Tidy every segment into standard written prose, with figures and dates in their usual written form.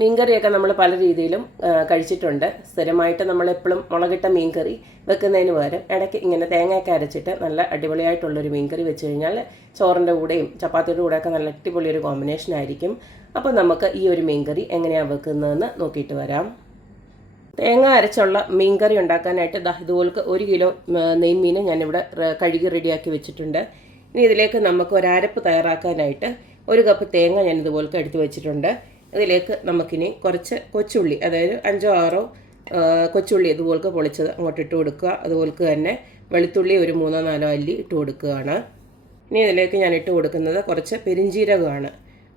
മീൻകറിയൊക്കെ നമ്മൾ പല രീതിയിലും കഴിച്ചിട്ടുണ്ട്. സ്ഥിരമായിട്ട് നമ്മളെപ്പോഴും മുളകിട്ട മീൻകറി വെക്കുന്നതിന് പകരം ഇടയ്ക്ക് ഇങ്ങനെ തേങ്ങയൊക്കെ അരച്ചിട്ട് നല്ല അടിപൊളിയായിട്ടുള്ളൊരു മീൻകറി വെച്ച് കഴിഞ്ഞാൽ ചോറിൻ്റെ കൂടെയും ചപ്പാത്തിയുടെ കൂടെയൊക്കെ നല്ല അടിപൊളിയൊരു കോമ്പിനേഷൻ ആയിരിക്കും. അപ്പോൾ നമുക്ക് ഈ ഒരു മീൻകറി എങ്ങനെയാണ് വെക്കുന്നതെന്ന് നോക്കിയിട്ട് വരാം. തേങ്ങ അരച്ചുള്ള മീൻകറി ഉണ്ടാക്കാനായിട്ട് ഇതുപോലെ 1 കിലോ നെയ്മീൻ ഞാനിവിടെ കഴുകി റെഡിയാക്കി വെച്ചിട്ടുണ്ട്. ഇനി ഇതിലേക്ക് നമുക്ക് ഒരരപ്പ് തയ്യാറാക്കാനായിട്ട് 1 കപ്പ് തേങ്ങ ഞാൻ ഇതുപോലെ എടുത്ത് വെച്ചിട്ടുണ്ട്. ഇതിലേക്ക് നമുക്കിനി കുറച്ച് കൊച്ചുള്ളി, അതായത് 5-6 കൊച്ചുള്ളി ഇതുപോലെ പൊളിച്ചത് അങ്ങോട്ട് ഇട്ട് കൊടുക്കുക. അതുപോലെ തന്നെ വെളുത്തുള്ളി ഒരു 3-4 അല്ലി ഇട്ട് കൊടുക്കുകയാണ്. ഇനി ഇതിലേക്ക് ഞാൻ ഇട്ട് കൊടുക്കുന്നത് കുറച്ച് പെരിഞ്ജീരകമാണ്.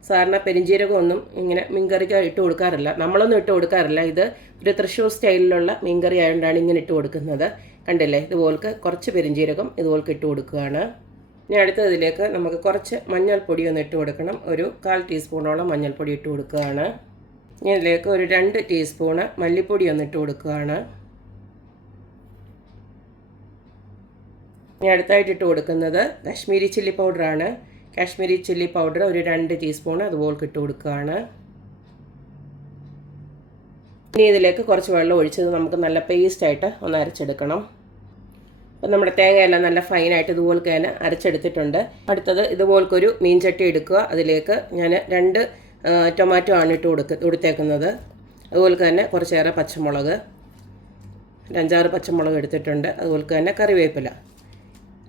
സാധാരണ പെരിഞ്ജീരകമൊന്നും ഇങ്ങനെ മീൻകറിക്ക് ഇട്ട് കൊടുക്കാറില്ല, നമ്മളൊന്നും ഇട്ട് കൊടുക്കാറില്ല. ഇത് ഒരു തൃശ്ശൂർ സ്റ്റൈലിലുള്ള മീൻകറി ആയതുകൊണ്ടാണ് ഇങ്ങനെ ഇട്ട് കൊടുക്കുന്നത്. കണ്ടില്ലേ, ഇതുപോലെ കുറച്ച് പെരിഞ്ജീരകം ഇതുപോലെ ഇട്ട് കൊടുക്കുകയാണ്. ഇനി അടുത്തതിലേക്ക് നമുക്ക് കുറച്ച് മഞ്ഞൾപ്പൊടി ഒന്ന് ഇട്ട് കൊടുക്കണം. ഒരു 1/4 ടീസ്പൂണോളം മഞ്ഞൾപ്പൊടി ഇട്ട് കൊടുക്കുകയാണ്. ഇനി ഇതിലേക്ക് ഒരു 2 ടീസ്പൂണ് മല്ലിപ്പൊടി ഒന്ന് ഇട്ട് കൊടുക്കുകയാണ്. ഇനി അടുത്തായിട്ട് ഇട്ട് കൊടുക്കുന്നത് കാശ്മീരി ചില്ലി പൗഡറാണ്. കാശ്മീരി ചില്ലി പൗഡർ ഒരു 2 ടീസ്പൂൺ അതുപോലെ ഇട്ട് കൊടുക്കുകയാണ്. ഇനി ഇതിലേക്ക് കുറച്ച് വെള്ളം ഒഴിച്ചത് നമുക്ക് നല്ല പേസ്റ്റായിട്ട് ഒന്ന് അരച്ചെടുക്കണം. അപ്പോൾ നമ്മുടെ തേങ്ങയെല്ലാം നല്ല ഫൈനായിട്ട് ഇതുപോലെ തന്നെ അരച്ചെടുത്തിട്ടുണ്ട്. അടുത്തത് ഇതുപോലൊരു മീൻചട്ടി എടുക്കുക. അതിലേക്ക് ഞാൻ 2 ടൊമാറ്റോ ആണ് ഇട്ട് കൊടുത്തേക്കുന്നത്. അതുപോലെ തന്നെ കുറച്ചേറെ പച്ചമുളക്, 5-6 പച്ചമുളക് എടുത്തിട്ടുണ്ട്. അതുപോലെ തന്നെ കറിവേപ്പില,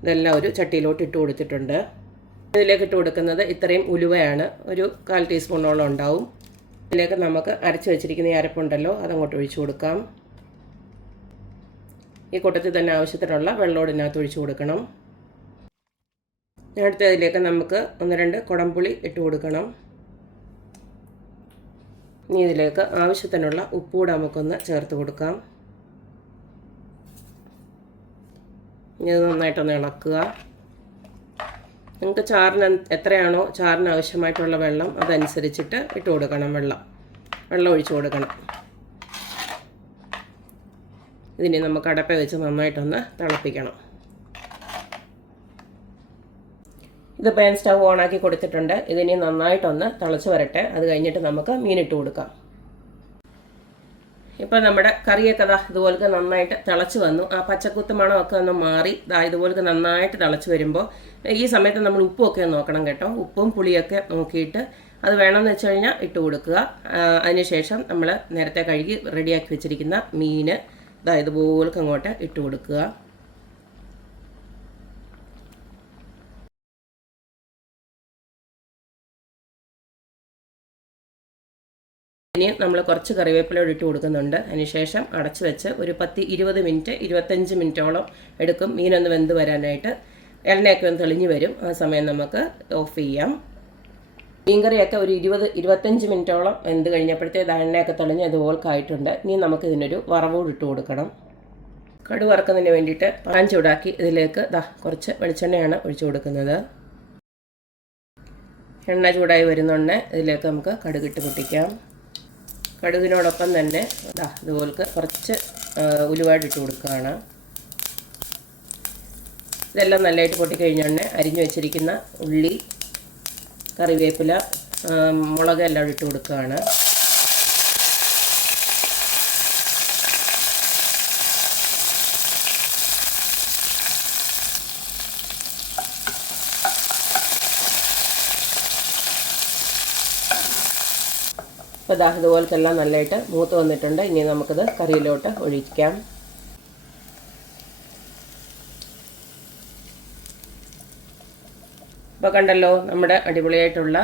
ഇതെല്ലാം ഒരു ചട്ടിയിലോട്ട് ഇട്ട് കൊടുത്തിട്ടുണ്ട്. ഇതിലേക്ക് ഇട്ട് കൊടുക്കുന്നത് ഇത്രയും ഉലുവയാണ്, ഒരു 1/4 ടീസ്പൂണോളം ഉണ്ടാവും. ഇതിലേക്ക് നമുക്ക് അരച്ച് വെച്ചിരിക്കുന്ന ഈ അരപ്പുണ്ടല്ലോ അതങ്ങോട്ട് ഒഴിച്ചു കൊടുക്കാം. ഈ കൂട്ടത്തിൽ തന്നെ ആവശ്യത്തിനുള്ള വെള്ളം ഇതിനകത്ത് ഒഴിച്ചു കൊടുക്കണം. അടുത്തതിലേക്ക് നമുക്ക് 1-2 കുടംപുളി ഇട്ട് കൊടുക്കണം. ഇനി ഇതിലേക്ക് ആവശ്യത്തിനുള്ള ഉപ്പൂടെ നമുക്കൊന്ന് ചേർത്ത് കൊടുക്കാം. ഇനി ഇത് നന്നായിട്ടൊന്ന് ഇളക്കുക. നിങ്ങൾക്ക് ചാറിന് എത്രയാണോ ചാറിന് ആവശ്യമായിട്ടുള്ള വെള്ളം അതനുസരിച്ചിട്ട് ഇട്ട് കൊടുക്കണം. വെള്ളം ഒഴിച്ചു കൊടുക്കണം. ഇതിനെ നമുക്ക് അടപ്പ വെച്ച് നന്നായിട്ടൊന്ന് തിളപ്പിക്കണം. ഇതിപ്പോൾ ഞാൻ സ്റ്റൗ ഓണാക്കി കൊടുത്തിട്ടുണ്ട്. ഇതിനെ നന്നായിട്ടൊന്ന് തിളച്ച് വരട്ടെ. അത് കഴിഞ്ഞിട്ട് നമുക്ക് മീനിട്ട് കൊടുക്കാം. ഇപ്പോൾ നമ്മുടെ കറിയൊക്കെ ഇതുപോലെ നന്നായിട്ട് തിളച്ച് വന്നു. ആ പച്ചക്കുത്ത് മണമൊക്കെ ഒന്ന് മാറി ഇതുപോലെ നന്നായിട്ട് തിളച്ച് വരുമ്പോൾ ഈ സമയത്ത് നമ്മൾ ഉപ്പൊക്കെ നോക്കണം കേട്ടോ. ഉപ്പും പുളിയൊക്കെ നോക്കിയിട്ട് അത് വേണമെന്ന് വെച്ച് കഴിഞ്ഞാൽ ഇട്ട് കൊടുക്കുക. അതിനുശേഷം നമ്മൾ നേരത്തെ കഴുകി റെഡിയാക്കി വെച്ചിരിക്കുന്ന മീൻ ഇതുപോലെ അങ്ങോട്ട് ഇട്ട് കൊടുക്കുക. ഇനി നമ്മൾ കുറച്ച് കറിവേപ്പില ഇട്ട് കൊടുക്കുന്നുണ്ട്. അതിനുശേഷം അടച്ചു വെച്ച് ഒരു 10-20 മിനിറ്റ് 25 മിനിറ്റോളം എടുക്കും മീനൊന്ന് വെന്ത് വരാനായിട്ട്. എണ്ണയൊക്കെ ഒന്ന് തെളിഞ്ഞ് വരും. ആ സമയം നമുക്ക് ഓഫ് ചെയ്യാം. മീൻകറിയൊക്കെ ഒരു 20-25 മിനിറ്റോളം വെന്ത് കഴിഞ്ഞപ്പോഴത്തേക്ക് എണ്ണയൊക്കെ തെളിഞ്ഞ് ഇതുപോലെ ആയിട്ടുണ്ട്. ഇനി നമുക്ക് ഇതിനൊരു വറവോട് ഇട്ട് കൊടുക്കണം. കടുക് വറക്കുന്നതിന് വേണ്ടിയിട്ട് പാൻ ചൂടാക്കി ഇതിലേക്ക് കുറച്ച് വെളിച്ചെണ്ണയാണ് ഒഴിച്ചു കൊടുക്കുന്നത്. എണ്ണ ചൂടായി വരുന്നുണ്ട്. ഇതിലേക്ക് നമുക്ക് കടുകിട്ട് പൊട്ടിക്കാം. കടുകിനോടൊപ്പം തന്നെ ഇതുപോലെ കുറച്ച് ഉലുവായിട്ട് ഇട്ട് കൊടുക്കുകയാണ്. ഇതെല്ലാം നല്ലതായിട്ട് പൊട്ടിക്കഴിഞ്ഞുകൊണ്ട് അരിഞ്ഞു വെച്ചിരിക്കുന്ന ഉള്ളി, കറിവേപ്പില, മുളക് എല്ലാം ഇട്ട് കൊടുക്കുകയാണ്. അപ്പോൾ ഇതുപോലത്തെല്ലാം നല്ലതായിട്ട് മൂത്ത് വന്നിട്ടുണ്ട്. ഇനി നമുക്കിത് കറിയിലോട്ട് ഒഴിക്കാം. ഇപ്പോൾ കണ്ടല്ലോ, നമ്മുടെ അടിപൊളിയായിട്ടുള്ള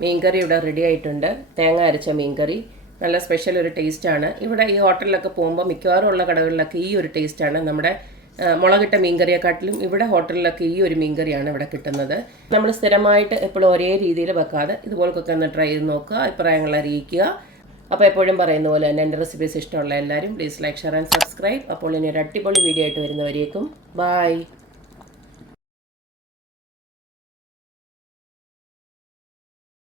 മീൻകറി ഇവിടെ റെഡി ആയിട്ടുണ്ട്. തേങ്ങ അരച്ച മീൻകറി നല്ല സ്പെഷ്യൽ ഒരു ടേസ്റ്റാണ്. ഇവിടെ ഈ ഹോട്ടലിലൊക്കെ പോകുമ്പോൾ മിക്കവാറും ഉള്ള കടകളിലൊക്കെ ഈ ഒരു ടേസ്റ്റാണ്. നമ്മുടെ മുളകിട്ട മീൻകറിയെക്കാട്ടിലും ഇവിടെ ഹോട്ടലിലൊക്കെ ഈ ഒരു മീൻകറിയാണ് ഇവിടെ കിട്ടുന്നത്. നമ്മൾ സ്ഥിരമായിട്ട് എപ്പോഴും ഒരേ രീതിയിൽ വെക്കാതെ ഇതുപോലൊക്കെ ഒന്ന് ട്രൈ ചെയ്ത് നോക്കുക, അഭിപ്രായങ്ങൾ അറിയിക്കുക. അപ്പോൾ എപ്പോഴും പറയുന്ന പോലെ തന്നെ എൻ്റെ റെസിപ്പീസ് ഇഷ്ടമുള്ള എല്ലാവരും please like, share and subscribe. അപ്പോൾ ഇനി ഒരു അടിപൊളി വീഡിയോ ആയിട്ട് വരുന്നവരേക്കും ബൈ.